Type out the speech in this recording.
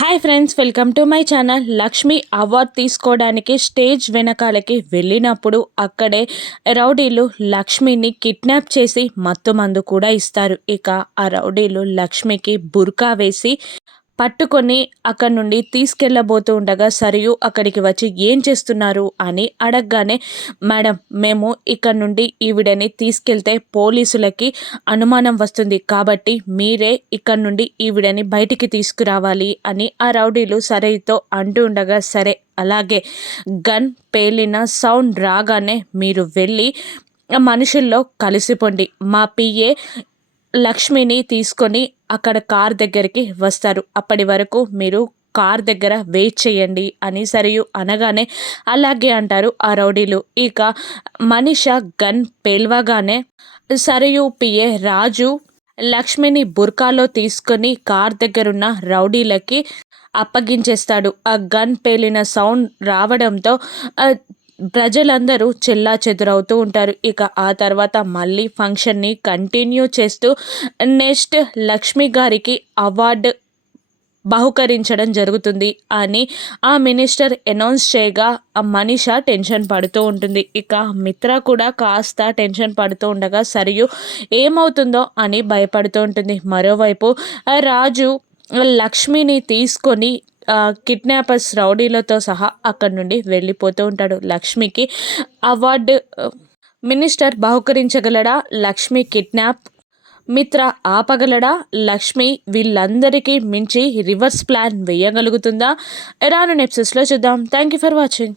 Hi friends welcome to my channel. Lakshmi award తీసుకోవడానికి stage వెనకాలకి వెళ్ళినప్పుడు అక్కడే రౌడీలు లక్ష్మిని కిడ్నాప్ చేసి మత్తు మందు కూడా ఇస్తారు. ఇక ఆ రౌడీలు లక్ష్మికి బుర్కా వేసి పట్టుకొని అక్కడి నుండి తీసుకెళ్ళబోతూ ఉండగా సరియు అక్కడికి వచ్చి ఏం చేస్తున్నారు అని అడగగానే మేడం మేము ఇక్కడ నుండి ఈవిడని తీసుకెళ్తే పోలీసులకి అనుమానం వస్తుంది కాబట్టి మీరే ఇక్కడ నుండి ఈవిడని బయటికి తీసుకురావాలి అని ఆ రౌడీలు సరయుతో అంటూ ఉండగా సరే అలాగే గన్ పేలిన సౌండ్ రాగానే మీరు వెళ్ళి మనుషుల్లో కలిసిపోండి. మా పిఏ లక్ష్మిని తీసుకొని అక్కడ కార్ దగ్గరికి వస్తారు. అప్పటి వరకు మీరు కార్ దగ్గర వెయిట్ చేయండి అని సరియు అనగానే అలాగే అంటారు ఆ రౌడీలు. ఇక మనిష గన్ పేల్వగానే సరియు పిఏ రాజు లక్ష్మిని బుర్కాలో తీసుకొని కార్ దగ్గరున్న రౌడీలకి అప్పగించేస్తాడు. ఆ గన్ పేలిన సౌండ్ రావడంతో ప్రజలందరూ చెల్లా చెదురవుతూ ఉంటారు. ఇక ఆ తర్వాత మళ్ళీ ఫంక్షన్ని కంటిన్యూ చేస్తూ నెక్స్ట్ లక్ష్మి గారికి అవార్డు బహుకరించడం జరుగుతుంది అని ఆ మినిస్టర్ అనౌన్స్ చేయగా ఆ మనిష టెన్షన్ పడుతూ ఉంటుంది. ఇక మిత్ర కూడా కాస్త టెన్షన్ పడుతూ ఉండగా సరియు ఏమవుతుందో అని భయపడుతూ ఉంటుంది. మరోవైపు రాజు లక్ష్మిని తీసుకొని కిడ్నాపర్స్ రౌడీలతో సహా అక్కడి నుండి వెళ్ళిపోతూ ఉంటాడు లక్ష్మికి. అవార్డు మినిస్టర్ బహుకరించగలడా? లక్ష్మి కిడ్నాప్ మిత్ర ఆపగలడా? లక్ష్మి వీళ్ళందరికీ మించి రివర్స్ ప్లాన్ వేయగలుగుతుందా? ఎరాను నెప్సెస్లో చూద్దాం. Thank you for watching.